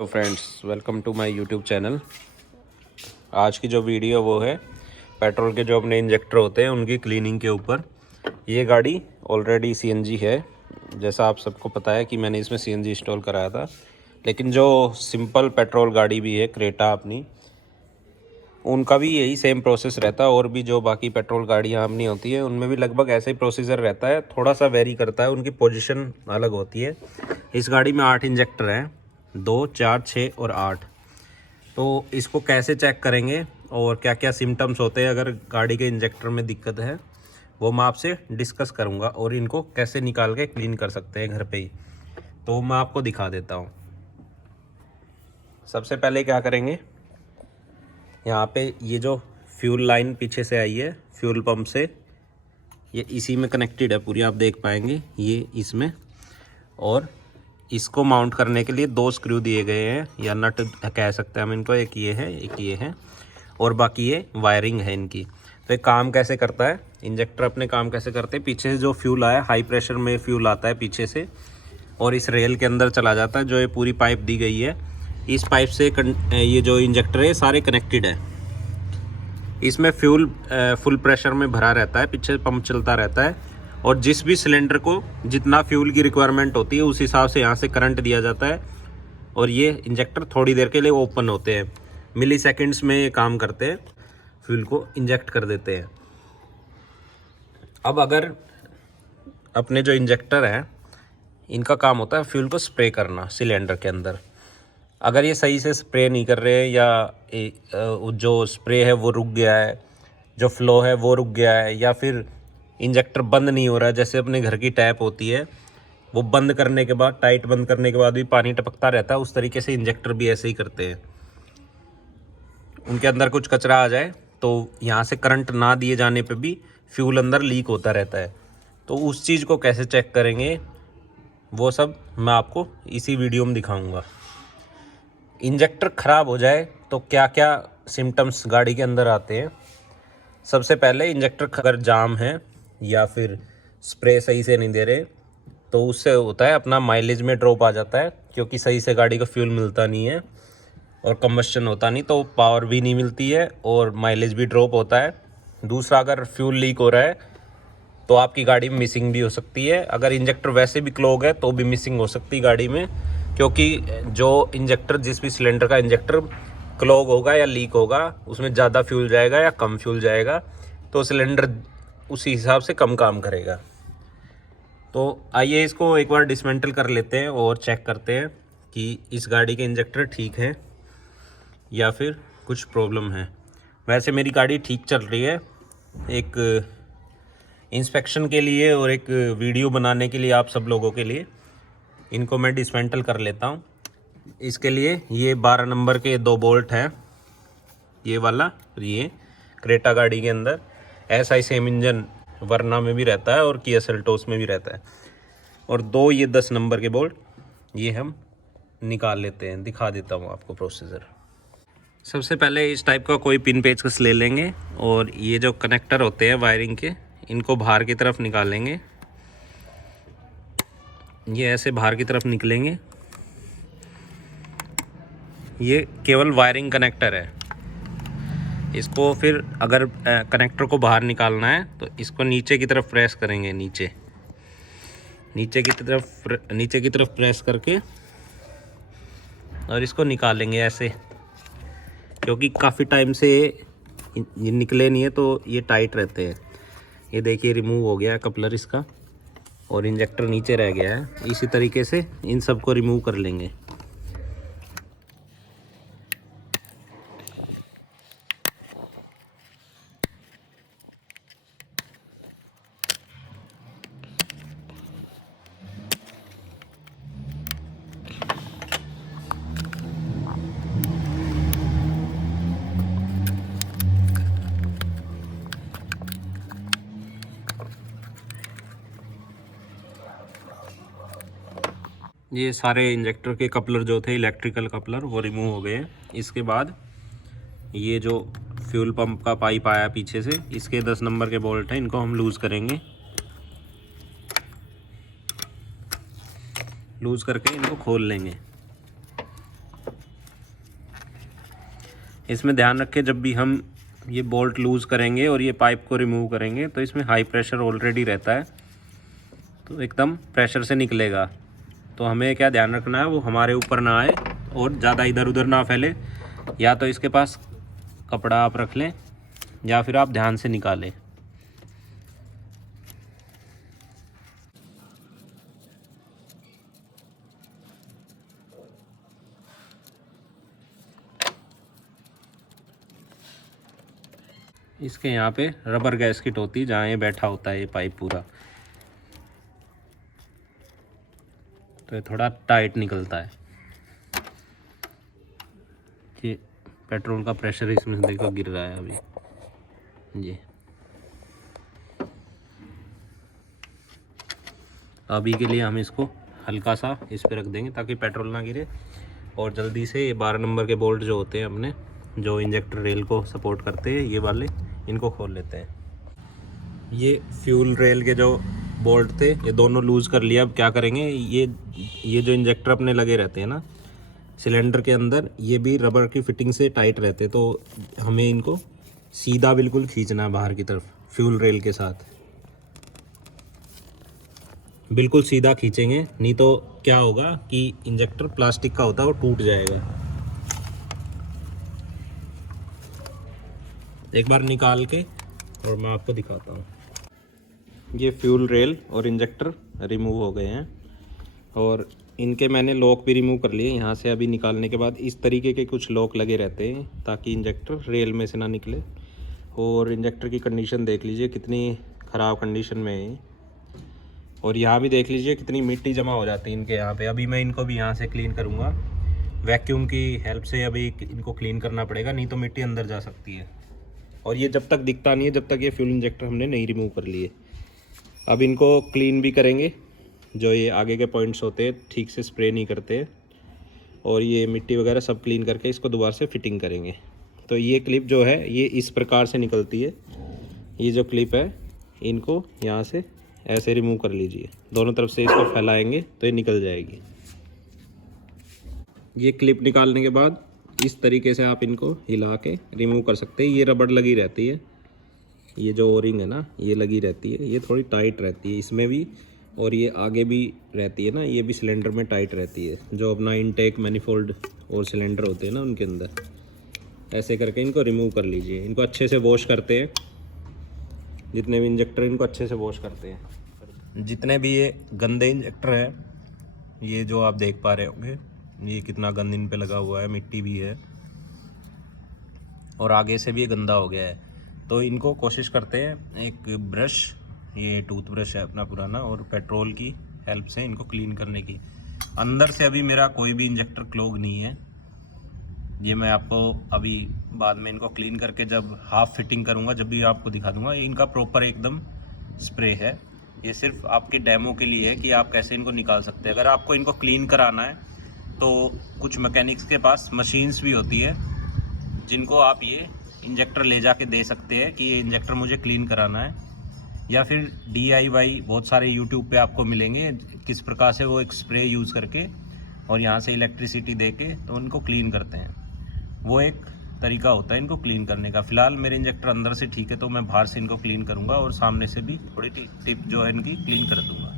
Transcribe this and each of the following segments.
तो friends, welcome to my YouTube channel. आज की जो वीडियो वो है पेट्रोल के जो अपने इंजेक्टर होते हैं उनकी क्लीनिंग के ऊपर। ये गाड़ी ऑलरेडी सीएनजी है, जैसा आप सबको पता है कि मैंने इसमें सीएनजी इंस्टॉल कराया था। लेकिन जो सिंपल पेट्रोल गाड़ी भी है क्रेटा अपनी, उनका भी यही सेम प्रोसेस रहता है। और भी जो बाकी पेट्रोल गाड़ियाँ अपनी होती है उनमें भी लगभग ऐसे ही प्रोसीजर रहता है, थोड़ा सा वेरी करता है, उनकी पोजीशन अलग होती है। इस गाड़ी में 8 इंजेक्टर हैं, 2, 4, 6 और 8। तो इसको कैसे चेक करेंगे और क्या क्या सिम्टम्स होते हैं अगर गाड़ी के इंजेक्टर में दिक्कत है, वो मैं आपसे डिस्कस करूँगा। और इनको कैसे निकाल के क्लीन कर सकते हैं घर पे ही, तो मैं आपको दिखा देता हूँ। सबसे पहले क्या करेंगे, यहाँ पे ये जो फ्यूल लाइन पीछे से आई है फ्यूल पंप से, ये इसी में कनेक्टेड है पूरी, आप देख पाएंगे ये इसमें। और इसको माउंट करने के लिए 2 स्क्रू दिए गए हैं, या नट कह सकते हैं हम इनको। एक ये है, एक ये है, और बाकी ये वायरिंग है इनकी। तो ये काम कैसे करता है, इंजेक्टर अपने काम कैसे करते हैं, पीछे से जो फ्यूल आया, हाई प्रेशर में फ्यूल आता है पीछे से और इस रेल के अंदर चला जाता है। जो ये पूरी पाइप दी गई है, इस पाइप से ये जो इंजेक्टर है सारे कनेक्टेड है। इसमें फ्यूल फुल प्रेशर में भरा रहता है, पीछे पंप चलता रहता है, और जिस भी सिलेंडर को जितना फ्यूल की रिक्वायरमेंट होती है उस हिसाब से यहाँ से करंट दिया जाता है। और ये इंजेक्टर थोड़ी देर के लिए ओपन होते हैं, मिली सेकेंड्स में ये काम करते हैं, फ्यूल को इंजेक्ट कर देते हैं। अब अगर अपने जो इंजेक्टर हैं इनका काम होता है फ्यूल को स्प्रे करना सिलेंडर के अंदर। अगर ये सही से स्प्रे नहीं कर रहे, या जो स्प्रे है वो रुक गया है, जो फ्लो है वो रुक गया है, या फिर इंजेक्टर बंद नहीं हो रहा है, जैसे अपने घर की टैप होती है वो बंद करने के बाद, टाइट बंद करने के बाद भी पानी टपकता रहता है, उस तरीके से इंजेक्टर भी ऐसे ही करते हैं। उनके अंदर कुछ कचरा आ जाए तो यहाँ से करंट ना दिए जाने पे भी फ्यूल अंदर लीक होता रहता है। तो उस चीज़ को कैसे चेक करेंगे वो सब मैं आपको इसी वीडियो में दिखाऊंगा। इंजेक्टर ख़राब हो जाए तो क्या क्या सिम्टम्स गाड़ी के अंदर आते हैं। सबसे पहले इंजेक्टर अगर जाम है या फिर स्प्रे सही से नहीं दे रहे, तो उससे होता है अपना माइलेज में ड्रॉप आ जाता है, क्योंकि सही से गाड़ी का फ्यूल मिलता नहीं है और कंबस्शन होता नहीं, तो पावर भी नहीं मिलती है और माइलेज भी ड्रॉप होता है। दूसरा, अगर फ्यूल लीक हो रहा है तो आपकी गाड़ी में मिसिंग भी हो सकती है। अगर इंजेक्टर वैसे भी क्लॉग है तो भी मिसिंग हो सकती है गाड़ी में, क्योंकि जो इंजेक्टर, जिस भी सिलेंडर का इंजेक्टर क्लॉग होगा या लीक होगा, उसमें ज़्यादा फ्यूल जाएगा या कम फ्यूल जाएगा, तो सिलेंडर उसी हिसाब से कम काम करेगा। तो आइए इसको एक बार डिसमेंटल कर लेते हैं और चेक करते हैं कि इस गाड़ी के इंजेक्टर ठीक है या फिर कुछ प्रॉब्लम है। वैसे मेरी गाड़ी ठीक चल रही है। एक इंस्पेक्शन के लिए और एक वीडियो बनाने के लिए आप सब लोगों के लिए इनको मैं डिसमेंटल कर लेता हूँ। इसके लिए ये 12 नंबर के 2 बोल्ट हैं, ये वाला और ये क्रेटा गाड़ी के अंदर ऐसा ही सेम इंजन वरना में भी रहता है और किया सेल्टोस में भी रहता है। और 2 ये 10 नंबर के बोल्ट, ये हम निकाल लेते हैं। दिखा देता हूँ आपको प्रोसीजर। सबसे पहले इस टाइप का कोई पिन पेचकस ले लेंगे और ये जो कनेक्टर होते हैं वायरिंग के, इनको बाहर की तरफ निकालेंगे। ये ऐसे बाहर की तरफ निकलेंगे। ये केवल वायरिंग कनेक्टर है। इसको फिर अगर कनेक्टर को बाहर निकालना है तो इसको नीचे की तरफ प्रेस करेंगे, नीचे की तरफ प्रेस करके, और इसको निकालेंगे ऐसे, क्योंकि काफ़ी टाइम से ये निकले नहीं है तो ये टाइट रहते हैं। ये देखिए रिमूव हो गया है कपलर इसका, और इंजेक्टर नीचे रह गया है। इसी तरीके से इन सब को रिमूव कर लेंगे। ये सारे इंजेक्टर के कपलर जो थे, इलेक्ट्रिकल कपलर, वो रिमूव हो गए। इसके बाद ये जो फ्यूल पंप का पाइप आया पीछे से, इसके 10 नंबर के बोल्ट हैं, इनको हम लूज़ करेंगे। लूज़ करके इनको खोल लेंगे। इसमें ध्यान रखें जब भी हम ये बोल्ट लूज़ करेंगे और ये पाइप को रिमूव करेंगे तो इसमें हाई प्रेशर ऑलरेडी रहता है, तो एकदम प्रेशर से निकलेगा। तो हमें क्या ध्यान रखना है, वो हमारे ऊपर ना आए और ज़्यादा इधर उधर ना फैले। या तो इसके पास कपड़ा आप रख लें या फिर आप ध्यान से निकालें। इसके यहाँ पे रबर गैस्केट होती है जहाँ ये बैठा होता है ये पाइप पूरा, तो ये थोड़ा टाइट निकलता है कि पेट्रोल का प्रेशर इसमें देखो गिर रहा है अभी ये। अभी के लिए हम इसको हल्का सा इस पे रख देंगे ताकि पेट्रोल ना गिरे। और जल्दी से ये 12 नंबर के बोल्ट जो होते हैं अपने, जो इंजेक्टर रेल को सपोर्ट करते हैं, ये वाले इनको खोल लेते हैं। ये फ्यूल रेल के जो बोल्ट थे ये दोनों लूज़ कर लिया। अब क्या करेंगे, ये जो इंजेक्टर अपने लगे रहते हैं ना सिलेंडर के अंदर, ये भी रबर की फिटिंग से टाइट रहते, तो हमें इनको सीधा बिल्कुल खींचना है बाहर की तरफ। फ्यूल रेल के साथ बिल्कुल सीधा खींचेंगे, नहीं तो क्या होगा कि इंजेक्टर प्लास्टिक का होता है वो टूट जाएगा। एक बार निकाल के और मैं आपको दिखाता हूँ। ये फ्यूल रेल और इंजेक्टर रिमूव हो गए हैं और इनके मैंने लॉक भी रिमूव कर लिए यहाँ से। अभी निकालने के बाद इस तरीके के कुछ लॉक लगे रहते हैं ताकि इंजेक्टर रेल में से ना निकले। और इंजेक्टर की कंडीशन देख लीजिए कितनी ख़राब कंडीशन में है। और यहाँ भी देख लीजिए कितनी मिट्टी जमा हो जाती है इनके यहाँ पे। अभी मैं इनको भी यहाँ से क्लीन करूँगा, वैक्यूम की हेल्प से अभी इनको क्लीन करना पड़ेगा, नहीं तो मिट्टी अंदर जा सकती है। और ये जब तक दिखता नहीं है जब तक ये फ्यूल इंजेक्टर हमने नहीं रिमूव कर लिए। अब इनको क्लीन भी करेंगे, जो ये आगे के पॉइंट्स होते हैं ठीक से स्प्रे नहीं करते, और ये मिट्टी वगैरह सब क्लीन करके इसको दोबारा से फिटिंग करेंगे। तो ये क्लिप जो है ये इस प्रकार से निकलती है। ये जो क्लिप है इनको यहाँ से ऐसे रिमूव कर लीजिए, दोनों तरफ से इसको फैलाएंगे तो ये निकल जाएगी। ये क्लिप निकालने के बाद इस तरीके से आप इनको हिला के रिमूव कर सकते हैं। ये रबड़ लगी रहती है, ये जो ओरिंग है ना ये लगी रहती है, ये थोड़ी टाइट रहती है इसमें भी, और ये आगे भी रहती है ना, ये भी सिलेंडर में टाइट रहती है। जो अपना इनटेक मैनिफोल्ड और सिलेंडर होते हैं ना उनके अंदर ऐसे करके इनको रिमूव कर लीजिए। इनको अच्छे से वॉश करते हैं, जितने भी इंजेक्टर इनको अच्छे से वॉश करते हैं। जितने भी ये गंदे इंजेक्टर है, ये जो आप देख पा रहे होंगे ये कितना गंद इन पे लगा हुआ है, मिट्टी भी है और आगे से भी ये गंदा हो गया है। तो इनको कोशिश करते हैं एक ब्रश, ये टूथ ब्रश है अपना पुराना, और पेट्रोल की हेल्प से इनको क्लीन करने की। अंदर से अभी मेरा कोई भी इंजेक्टर क्लॉग नहीं है, ये मैं आपको अभी बाद में इनको क्लीन करके जब हाफ फिटिंग करूँगा जब भी आपको दिखा दूँगा। ये इनका प्रॉपर एकदम स्प्रे है, ये सिर्फ आपके डेमो के लिए है कि आप कैसे इनको निकाल सकते हैं। अगर आपको इनको क्लीन कराना है तो कुछ मैकेनिक्स के पास मशीन्स भी होती है जिनको आप ये इंजेक्टर ले जाके दे सकते हैं कि ये इंजेक्टर मुझे क्लीन कराना है। या फिर DIY बहुत सारे यूट्यूब पे आपको मिलेंगे किस प्रकार से वो एक स्प्रे यूज़ करके और यहाँ से इलेक्ट्रिसिटी दे के तो उनको क्लीन करते हैं। वो एक तरीका होता है इनको क्लीन करने का। फ़िलहाल मेरे इंजेक्टर अंदर से ठीक है तो मैं बाहर से इनको क्लीन करूँगा और सामने से भी थोड़ी टिप जो है इनकी क्लीन कर दूँगा।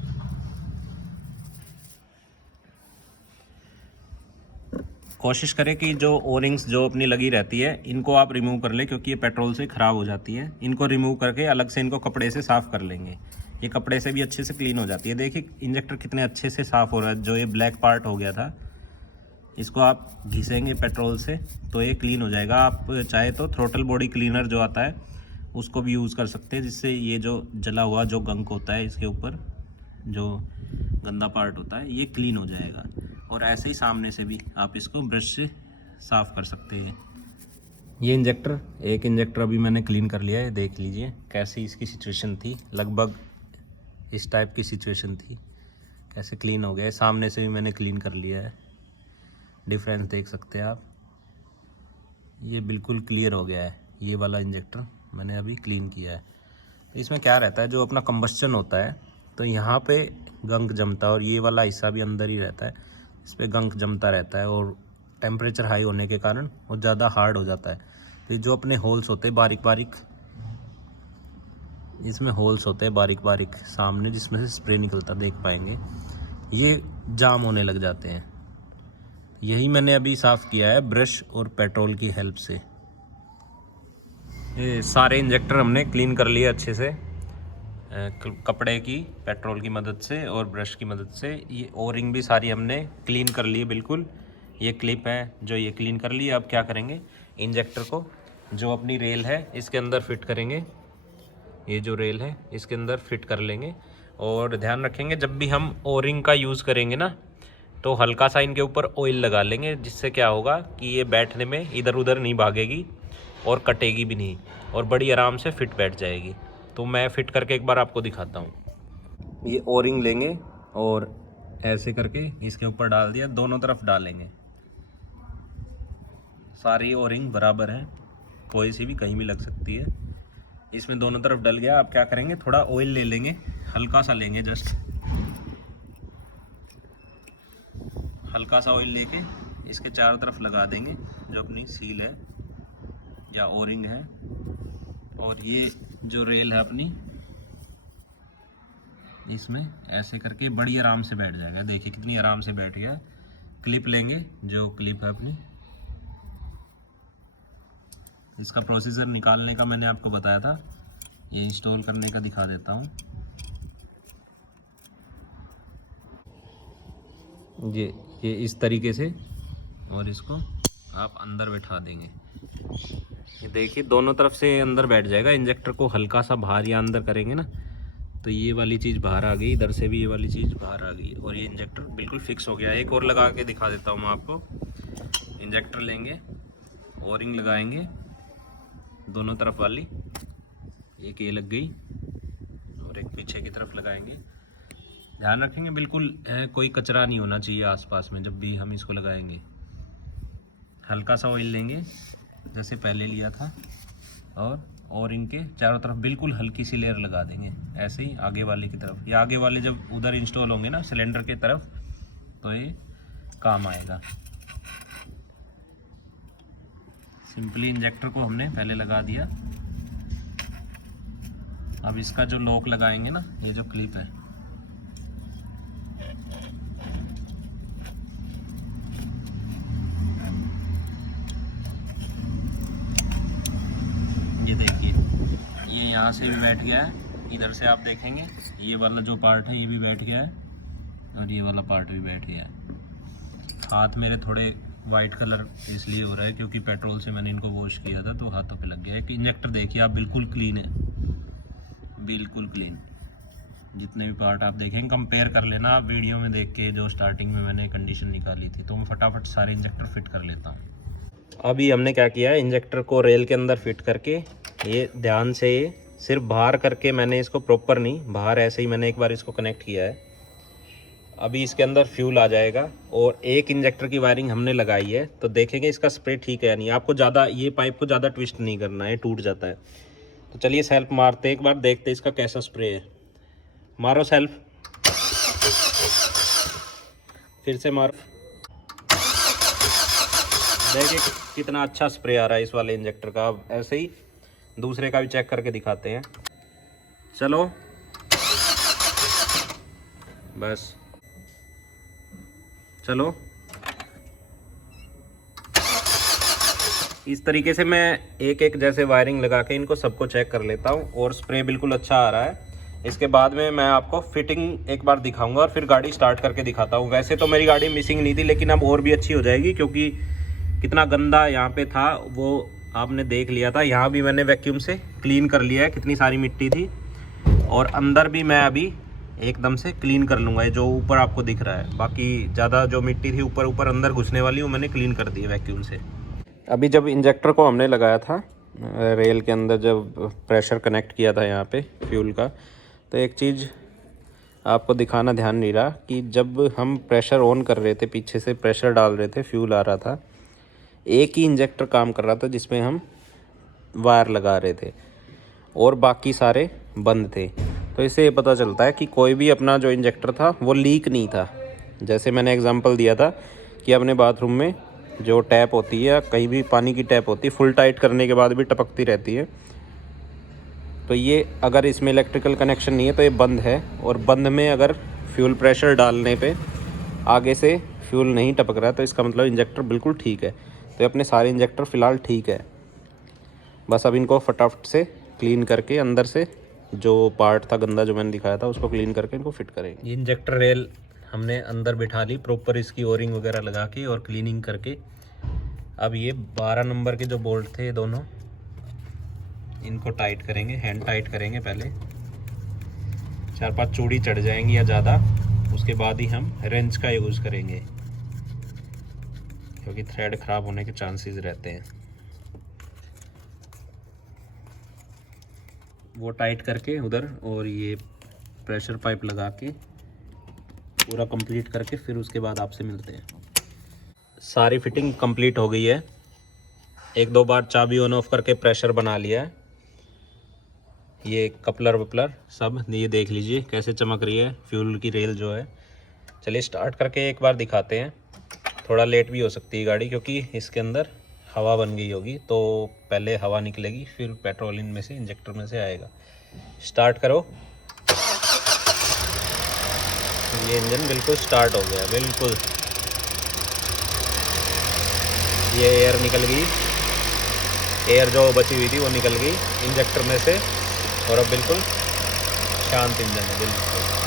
कोशिश करें कि जो ओरिंग्स जो अपनी लगी रहती है इनको आप रिमूव कर लें, क्योंकि ये पेट्रोल से ख़राब हो जाती है। इनको रिमूव करके अलग से इनको कपड़े से साफ़ कर लेंगे, ये कपड़े से भी अच्छे से क्लीन हो जाती है। देखिए इंजेक्टर कितने अच्छे से साफ़ हो रहा है। जो ये ब्लैक पार्ट हो गया था इसको आप घिसेंगे पेट्रोल से तो ये क्लीन हो जाएगा। आप चाहे तो थ्रोटल बॉडी क्लीनर जो आता है उसको भी यूज़ कर सकते हैं, जिससे ये जो जला हुआ जो गंक होता है इसके ऊपर जो गंदा पार्ट होता है ये क्लीन हो जाएगा। और ऐसे ही सामने से भी आप इसको ब्रश से साफ़ कर सकते हैं। ये इंजेक्टर, एक इंजेक्टर अभी मैंने क्लीन कर लिया है, देख लीजिए कैसी इसकी सिचुएशन थी। लगभग इस टाइप की सिचुएशन थी, कैसे क्लीन हो गया है। सामने से भी मैंने क्लीन कर लिया है, डिफरेंस देख सकते हैं आप। ये बिल्कुल क्लियर हो गया है, ये वाला इंजेक्टर मैंने अभी क्लीन किया है। तो इसमें क्या रहता है, जो अपना कंबस्चन होता है तो यहाँ पे गंक जमता है और ये वाला हिस्सा भी अंदर ही रहता है, इस पर गंक जमता रहता है और टेम्परेचर हाई होने के कारण वो ज़्यादा हार्ड हो जाता है। तो जो अपने होल्स होते हैं बारीक बारीक, इसमें होल्स होते हैं बारीक बारीक सामने, जिसमें से स्प्रे निकलता देख पाएंगे, ये जाम होने लग जाते हैं। यही मैंने अभी साफ़ किया है ब्रश और पेट्रोल की हेल्प से। ये सारे इंजेक्टर हमने क्लीन कर लिए अच्छे से कपड़े की, पेट्रोल की मदद से और ब्रश की मदद से। ये ओरिंग भी सारी हमने क्लीन कर ली बिल्कुल। ये क्लिप है जो ये क्लीन कर ली। अब क्या करेंगे, इंजेक्टर को जो अपनी रेल है इसके अंदर फिट करेंगे। ये जो रेल है इसके अंदर फिट कर लेंगे। और ध्यान रखेंगे जब भी हम ओरिंग का यूज़ करेंगे ना, तो हल्का सा इनके ऊपर ऑयल लगा लेंगे, जिससे क्या होगा कि ये बैठने में इधर उधर नहीं भागेगी और कटेगी भी नहीं और बड़ी आराम से फिट बैठ जाएगी। तो मैं फिट करके एक बार आपको दिखाता हूँ। ये ओरिंग लेंगे और ऐसे करके इसके ऊपर डाल दिया, दोनों तरफ डालेंगे। सारी ओरिंग बराबर है, कोई सी भी कहीं भी लग सकती है। इसमें दोनों तरफ डल गया। अब क्या करेंगे, थोड़ा ऑयल ले लेंगे, हल्का सा लेंगे, जस्ट हल्का सा ऑयल लेके इसके चारों तरफ लगा देंगे जो अपनी सील है या ओरिंग है। और ये जो रेल है अपनी, इसमें ऐसे करके बड़ी आराम से बैठ जाएगा। देखिए कितनी आराम से बैठ गया। क्लिप लेंगे, जो क्लिप है अपनी, इसका प्रोसीजर निकालने का मैंने आपको बताया था, ये इंस्टॉल करने का दिखा देता हूँ। ये इस तरीके से, और इसको आप अंदर बैठा देंगे। ये देखिए दोनों तरफ से अंदर बैठ जाएगा। इंजेक्टर को हल्का सा बाहर या अंदर करेंगे ना, तो ये वाली चीज़ बाहर आ गई, इधर से भी ये वाली चीज़ बाहर आ गई और ये इंजेक्टर बिल्कुल फिक्स हो गया। एक और लगा के दिखा देता हूँ मैं आपको। इंजेक्टर लेंगे, ओरिंग लगाएंगे दोनों तरफ वाली, एक ये लग गई और एक पीछे की तरफ लगाएंगे। ध्यान रखेंगे बिल्कुल कोई कचरा नहीं होना चाहिए आसपास में जब भी हम इसको लगाएंगे। हल्का सा ऑयल लेंगे जैसे पहले लिया था और इनके चारों तरफ बिल्कुल हल्की सी लेयर लगा देंगे, ऐसे ही आगे वाले की तरफ। या आगे वाले जब उधर इंस्टॉल होंगे ना सिलेंडर के तरफ, तो ये काम आएगा। सिंपली इंजेक्टर को हमने पहले लगा दिया। अब इसका जो लॉक लगाएंगे ना, ये जो क्लिप है, ये देखिए ये यहाँ से भी बैठ गया है। इधर से आप देखेंगे ये वाला जो पार्ट है ये भी बैठ गया है और ये वाला पार्ट भी बैठ गया है। हाथ मेरे थोड़े वाइट कलर इसलिए हो रहा है क्योंकि पेट्रोल से मैंने इनको वॉश किया था तो हाथों पे लग गया है। कि इंजेक्टर देखिए आप बिल्कुल क्लीन है, बिल्कुल क्लीन। जितने भी पार्ट आप देखेंगे कंपेयर कर लेना आप वीडियो में देख के, जो स्टार्टिंग में मैंने कंडीशन निकाली थी। तो मैं फटाफट सारे इंजेक्टर फिट कर लेता हूँ। अभी हमने क्या किया है, इंजेक्टर को रेल के अंदर फिट करके ये ध्यान से सिर्फ बाहर करके, मैंने इसको प्रॉपर नहीं, बाहर ऐसे ही मैंने एक बार इसको कनेक्ट किया है। अभी इसके अंदर फ्यूल आ जाएगा और एक इंजेक्टर की वायरिंग हमने लगाई है, तो देखेंगे इसका स्प्रे ठीक है या नहीं। आपको ज़्यादा ये पाइप को ज़्यादा ट्विस्ट नहीं करना है, टूट जाता है। तो चलिए सेल्फ मारते एक बार, देखते इसका कैसा स्प्रे है। मारो सेल्फ, फिर से मारो। देखिए कितना अच्छा स्प्रे आ रहा है इस वाले इंजेक्टर का। अब ऐसे ही दूसरे का भी चेक करके दिखाते हैं। चलो बस, चलो इस तरीके से मैं एक एक जैसे वायरिंग लगा के इनको सबको चेक कर लेता हूँ और स्प्रे बिल्कुल अच्छा आ रहा है। इसके बाद में मैं आपको फिटिंग एक बार दिखाऊंगा और फिर गाड़ी स्टार्ट करके दिखाता हूँ। वैसे तो मेरी गाड़ी मिसिंग नहीं थी, लेकिन अब और भी अच्छी हो जाएगी क्योंकि कितना गंदा यहाँ पे था वो आपने देख लिया था। यहाँ भी मैंने वैक्यूम से क्लीन कर लिया है, कितनी सारी मिट्टी थी। और अंदर भी मैं अभी एकदम से क्लीन कर लूँगा, जो ऊपर आपको दिख रहा है। बाकी ज़्यादा जो मिट्टी थी ऊपर ऊपर अंदर घुसने वाली, वो मैंने क्लीन कर दी है वैक्यूम से। अभी जब इंजेक्टर को हमने लगाया था रेल के अंदर, जब प्रेशर कनेक्ट किया था यहाँ पे फ्यूल का, तो एक चीज़ आपको दिखाना ध्यान नहीं रहा कि जब हम प्रेशर ऑन कर रहे थे, पीछे से प्रेशर डाल रहे थे, फ्यूल आ रहा था, एक ही इंजेक्टर काम कर रहा था जिसमें हम वायर लगा रहे थे और बाकी सारे बंद थे। तो इससे ये पता चलता है कि कोई भी अपना जो इंजेक्टर था वो लीक नहीं था। जैसे मैंने एग्जांपल दिया था कि अपने बाथरूम में जो टैप होती है, कहीं भी पानी की टैप होती है, फुल टाइट करने के बाद भी टपकती रहती है। तो ये अगर इसमें इलेक्ट्रिकल कनेक्शन नहीं है तो ये बंद है, और बंद में अगर फ्यूल प्रेशर डालने पे आगे से फ्यूल नहीं टपक रहा है तो इसका मतलब इंजेक्टर बिल्कुल ठीक है। तो अपने सारे इंजेक्टर फ़िलहाल ठीक है। बस अब इनको फटाफट से क्लीन करके अंदर से जो पार्ट था गंदा जो मैंने दिखाया था उसको क्लीन करके इनको फिट करेंगे। ये इंजेक्टर रेल हमने अंदर बिठा ली प्रॉपर, इसकी ओरिंग वगैरह लगा के और क्लीनिंग करके। अब ये 12 नंबर के जो बोल्ट थे ये दोनों, इनको टाइट करेंगे, हैंड टाइट करेंगे पहले। 4-5 चूड़ी चढ़ जाएंगी या ज़्यादा, उसके बाद ही हम रेंच का यूज़ करेंगे, क्योंकि थ्रेड ख़राब होने के चांसेस रहते हैं। वो टाइट करके उधर, और ये प्रेशर पाइप लगा के पूरा कंप्लीट करके फिर उसके बाद आपसे मिलते हैं। सारी फिटिंग कंप्लीट हो गई है। 1-2 बार चाबी ऑन ऑफ करके प्रेशर बना लिया है। ये कपलर वपलर सब ये देख लीजिए कैसे चमक रही है फ्यूल की रेल जो है। चलिए स्टार्ट करके एक बार दिखाते हैं। थोड़ा लेट भी हो सकती है गाड़ी, क्योंकि इसके अंदर हवा बन गई होगी, तो पहले हवा निकलेगी फिर पेट्रोल इनमें से इंजेक्टर में से आएगा। स्टार्ट करो। ये इंजन बिल्कुल स्टार्ट हो गया, बिल्कुल। ये एयर निकल गई, एयर जो बची हुई थी वो निकल गई इंजेक्टर में से, और अब बिल्कुल शांत इंजन है बिल्कुल।